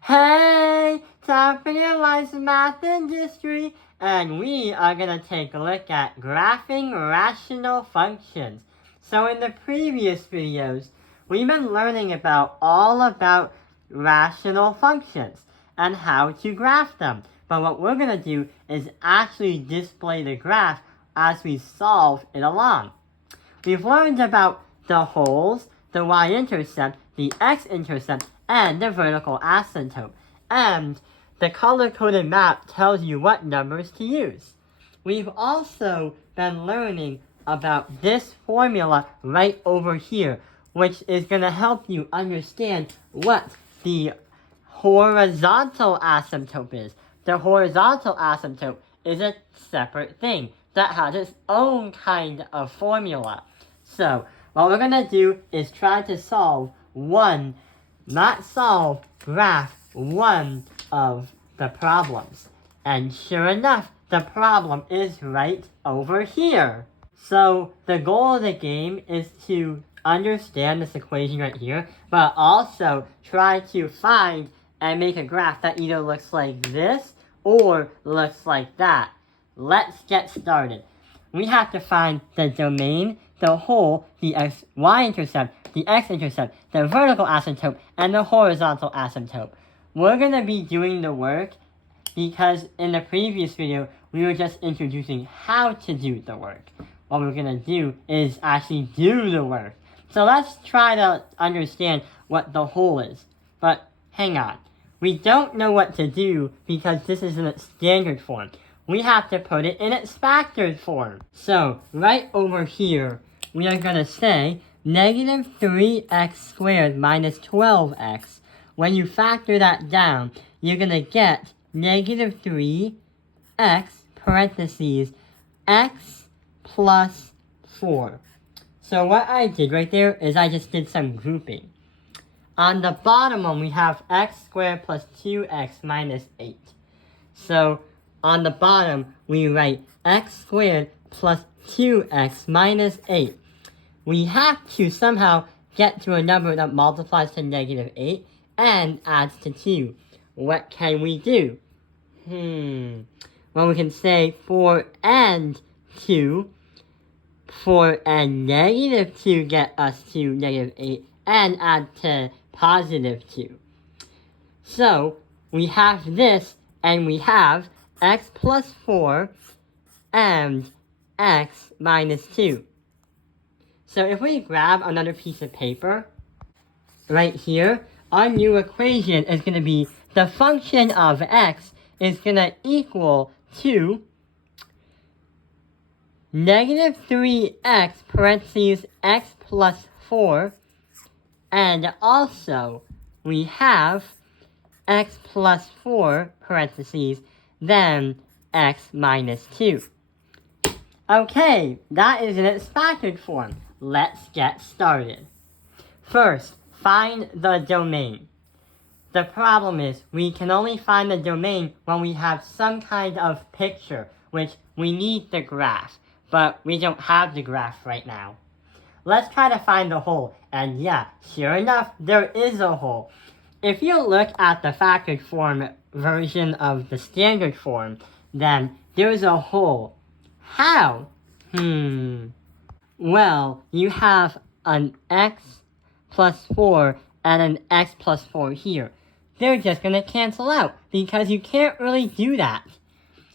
Hey, time for your Life's Math Industry, and we are going to take a look at graphing rational functions. So in the previous videos, we've been learning all about rational functions and how to graph them. But what we're going to do is actually display the graph as we solve it along. We've learned about the holes, the y-intercept, the x-intercept, and the vertical asymptote. And the color-coded map tells you what numbers to use. We've also been learning about this formula right over here, which is going to help you understand what the horizontal asymptote is. The horizontal asymptote is a separate thing that has its own kind of formula. So, what we're going to do is try to graph one of the problems. And sure enough, the problem is right over here. So, the goal of the game is to understand this equation right here, but also try to find and make a graph that either looks like this or looks like that. Let's get started. We have to find the domain, the hole, the y-intercept, the x-intercept, the vertical asymptote, and the horizontal asymptote. We're going to be doing the work because in the previous video, we were just introducing how to do the work. What we're going to do is actually do the work. So let's try to understand what the hole is. But hang on. We don't know what to do because this is in its standard form. We have to put it in its factored form. So, right over here, we are going to say negative 3x squared minus 12x. When you factor that down, you're going to get negative 3x parentheses x plus 4. So what I did right there is I just did some grouping. On the bottom one, we have x squared plus 2x minus 8. So on the bottom, we write x squared plus 2x minus 8. We have to somehow get to a number that multiplies to negative 8 and adds to 2. What can we do? Well, we can say for and 2, for and negative 2 get us to negative 8 and add to positive 2. So, we have this and we have x plus 4 and x minus 2. So if we grab another piece of paper, right here, our new equation is going to be the function of x is going to equal to negative 3x parentheses x plus 4, and also we have x plus 4 parentheses, then x minus 2. Okay, that is in its factored form. Let's get started. First, find the domain. The problem is we can only find the domain when we have some kind of picture, which we need the graph, but we don't have the graph right now. Let's try to find the hole, and yeah, sure enough, there is a hole. If you look at the factored form version of the standard form, then there's a hole. How? Well, you have an x plus 4 and an x plus 4 here. They're just going to cancel out because you can't really do that.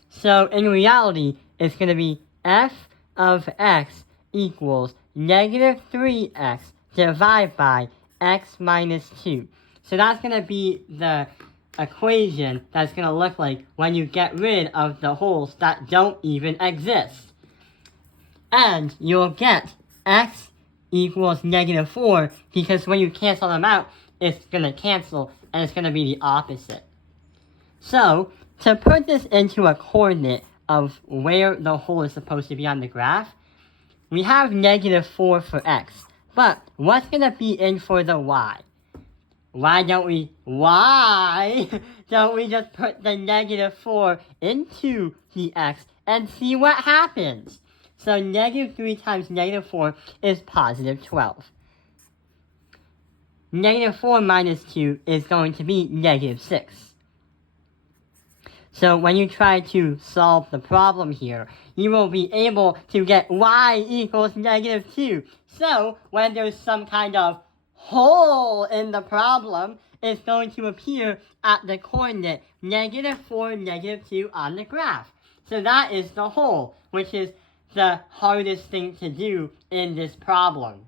So in reality, it's going to be f of x equals negative 3x divided by x minus 2. So that's going to be the equation that's going to look like when you get rid of the holes that don't even exist. And you'll get x equals negative 4 because when you cancel them out, it's going to cancel and it's going to be the opposite. So, to put this into a coordinate of where the hole is supposed to be on the graph, we have negative 4 for x. But what's going to be in for the y? Why don't we just put the negative 4 into the x and see what happens? So negative 3 times negative 4 is positive 12. negative 4 minus 2 is going to be negative 6. So when you try to solve the problem here, you will be able to get y equals negative 2. So when there's some kind of hole in the problem, it's going to appear at the coordinate negative 4, negative 2 on the graph. So that is the hole, which is the hardest thing to do in this problem.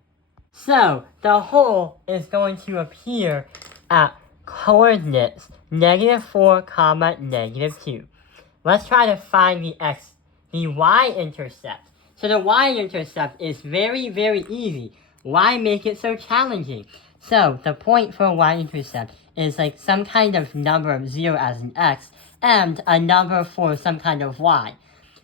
So the hole is going to appear at coordinates negative 4, comma, negative 2. Let's try to find the y-intercept. So the y-intercept is very, very easy. Why make it so challenging? So the point for y-intercept is like some kind of number of 0 as an x and a number for some kind of y.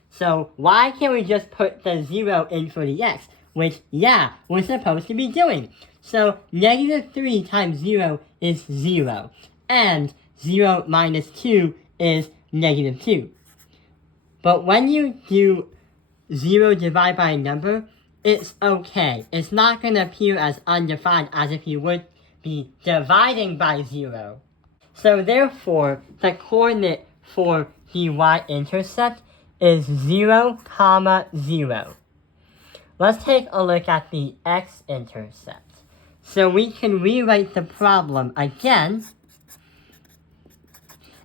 So why can't we just put the 0 in for the x? Which, yeah, we're supposed to be doing. So negative 3 times 0 is 0. And 0 minus 2 is negative 2. But when you do 0 divided by a number, it's okay. It's not going to appear as undefined as if you would be dividing by 0. So therefore, the coordinate for the y-intercept is 0, comma, 0. Let's take a look at the x-intercept. So we can rewrite the problem again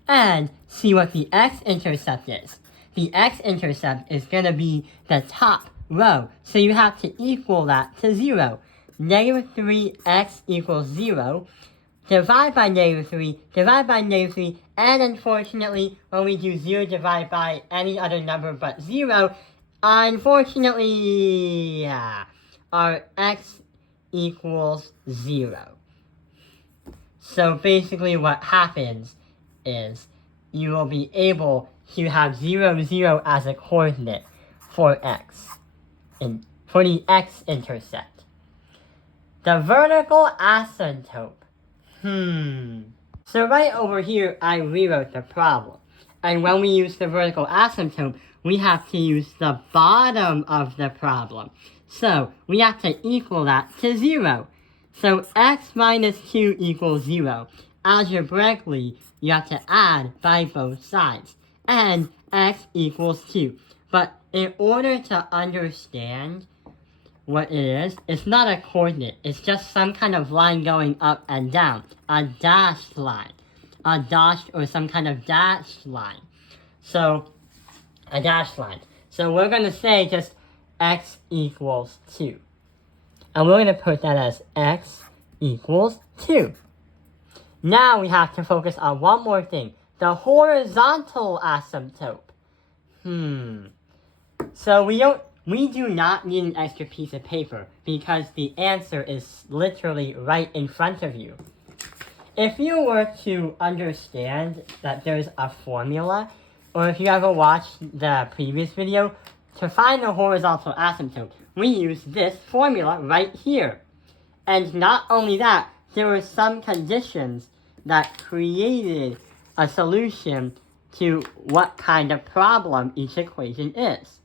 and see what the x-intercept is. The x-intercept is going to be the top row, so you have to equal that to 0. Negative 3x equals 0. Divide by negative 3, divide by negative 3, and unfortunately, when we do 0 divided by any other number but 0, unfortunately, our x equals 0. So basically what happens is you will be able to have 0, 0 as a coordinate for x, for the x-intercept. The vertical asymptote. So right over here, I rewrote the problem. And when we use the vertical asymptote, we have to use the bottom of the problem. So we have to equal that to 0. So x minus 2 equals 0. Algebraically, you have to add by both sides. And x equals 2. But in order to understand what it is, it's not a coordinate. It's just some kind of line going up and down. A dashed line. A dashed or some kind of dashed line. So, a dashed line. So we're going to say just x equals 2. And we're going to put that as x equals 2. Now we have to focus on one more thing. The horizontal asymptote. So we do not need an extra piece of paper because the answer is literally right in front of you. If you were to understand that there's a formula, or if you ever watched the previous video, to find the horizontal asymptote, we use this formula right here. And not only that, there were some conditions that created a solution to what kind of problem each equation is.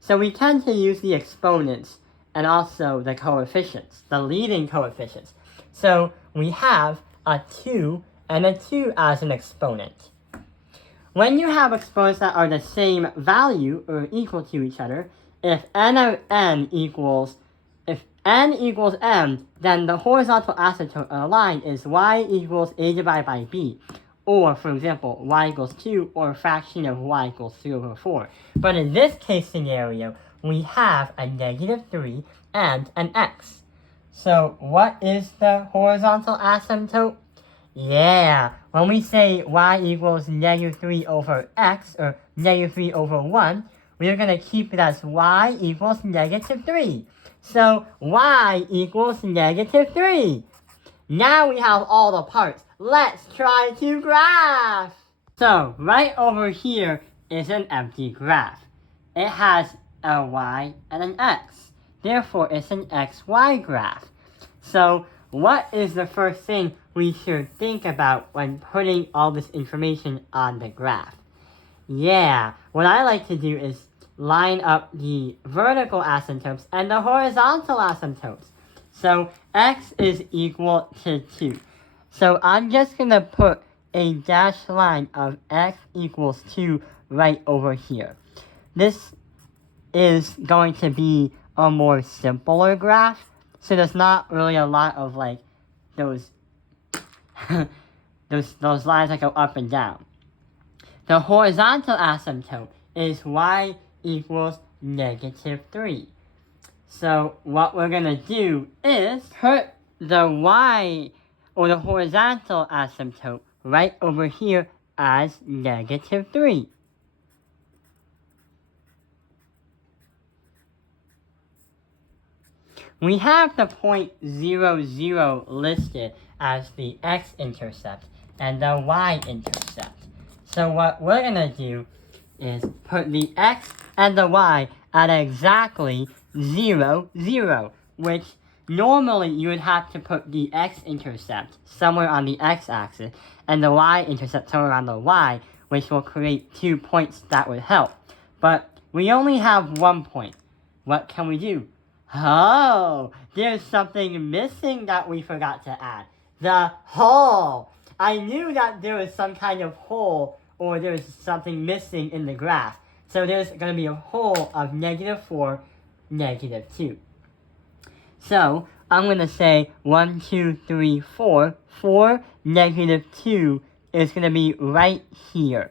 So we tend to use the exponents and also the coefficients, the leading coefficients. So we have a 2 and a 2 as an exponent. When you have exponents that are the same value or equal to each other, if n equals m, then the horizontal asymptote of a line is y equals a divided by b. Or, for example, y equals 2, or a fraction of y equals 3 over 4. But in this case scenario, we have a negative 3 and an x. So what is the horizontal asymptote? Yeah, when we say y equals negative 3 over x, or negative 3 over 1, we're going to keep it as y equals negative 3. So y equals negative 3. Now we have all the parts. Let's try to graph. So right over here is an empty graph. It has a y and an x. Therefore, it's an xy graph. So what is the first thing we should think about when putting all this information on the graph? Yeah, what I like to do is line up the vertical asymptotes and the horizontal asymptotes. So x is equal to 2. So I'm just going to put a dashed line of x equals 2 right over here. This is going to be a more simpler graph, so there's not really a lot of like those those lines that go up and down. The horizontal asymptote is y equals -3. So what we're going to do is put the y, or the horizontal asymptote, right over here as -3. We have the point 0, 0 listed as the x-intercept and the y-intercept. So what we're going to do is put the x and the y at exactly 0, 0, which normally you would have to put the x-intercept somewhere on the x-axis and the y-intercept somewhere on the y, which will create 2 points that would help. But we only have 1 point. What can we do? Oh, there's something missing that we forgot to add. The hole. I knew that there was some kind of hole or there's something missing in the graph. So there's going to be a hole of -4, -2. So I'm going to say 1, 2, 3, 4. 4, -2 is going to be right here.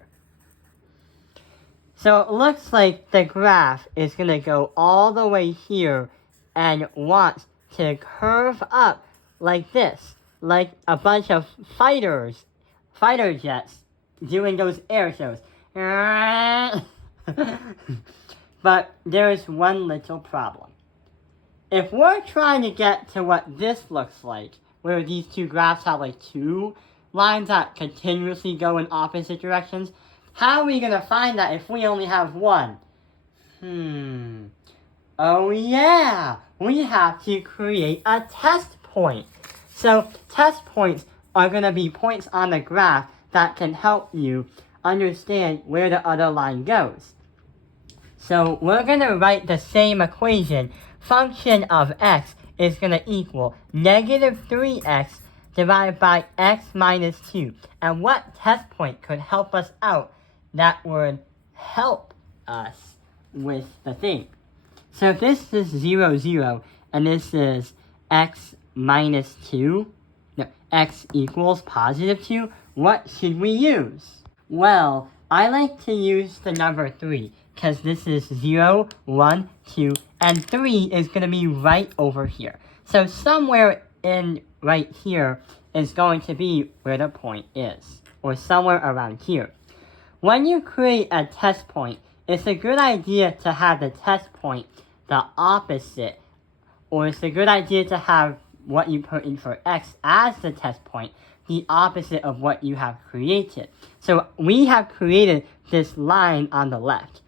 So it looks like the graph is going to go all the way here and wants to curve up like this, like a bunch of fighter jets doing those air shows. But there's one little problem. If we're trying to get to what this looks like, where these two graphs have like two lines that continuously go in opposite directions, how are we going to find that if we only have one? Oh yeah, we have to create a test point. So test points are going to be points on the graph that can help you understand where the other line goes. So we're going to write the same equation. Function of x is going to equal -3x divided by x minus 2. And what test point could help us out that would help us with the thing? So if this is 0, 0, and this is x minus 2, no, x equals +2, what should we use? Well, I like to use the number 3, because this is 0, 1, 2, and 3 is going to be right over here. So somewhere in right here is going to be where the point is, or somewhere around here. When you create a test point, it's a good idea to have the test point the opposite, or it's a good idea to have what you put in for x as the test point, the opposite of what you have created. So we have created this line on the left.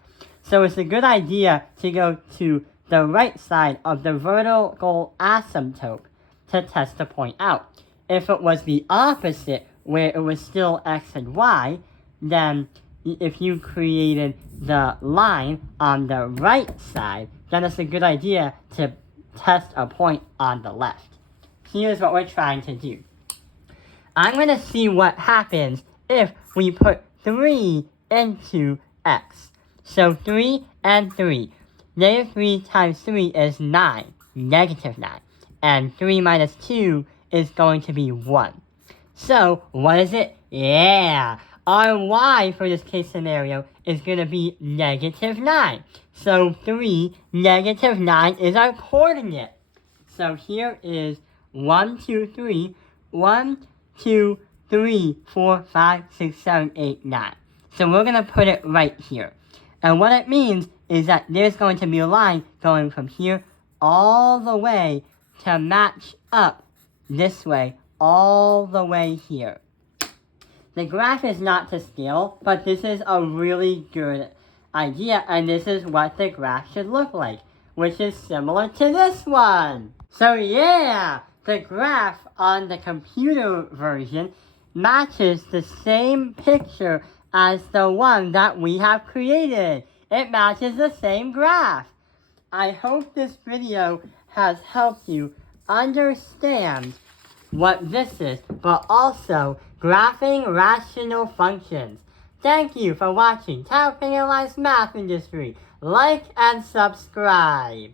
So it's a good idea to go to the right side of the vertical asymptote to test the point out. If it was the opposite, where it was still x and y, then if you created the line on the right side, then it's a good idea to test a point on the left. Here's what we're trying to do. I'm going to see what happens if we put 3 into x. So 3 and 3. -3 times 3 is 9, -9. And 3 minus 2 is going to be 1. So what is it? Yeah! Our y for this case scenario is going to be -9. So 3, -9 is our coordinate. So here is 1, 2, 3. 1, 2, 3, 4, 5, 6, 7, 8, 9. So we're going to put it right here. And what it means is that there's going to be a line going from here all the way to match up this way all the way here. The graph is not to scale, but this is a really good idea, and this is what the graph should look like, which is similar to this one. So yeah, the graph on the computer version matches the same picture as the one that we have created. It matches the same graph. I hope this video has helped you understand what this is, but also graphing rational functions. Thank you for watching Tao Penalized Math Industry. Like and subscribe.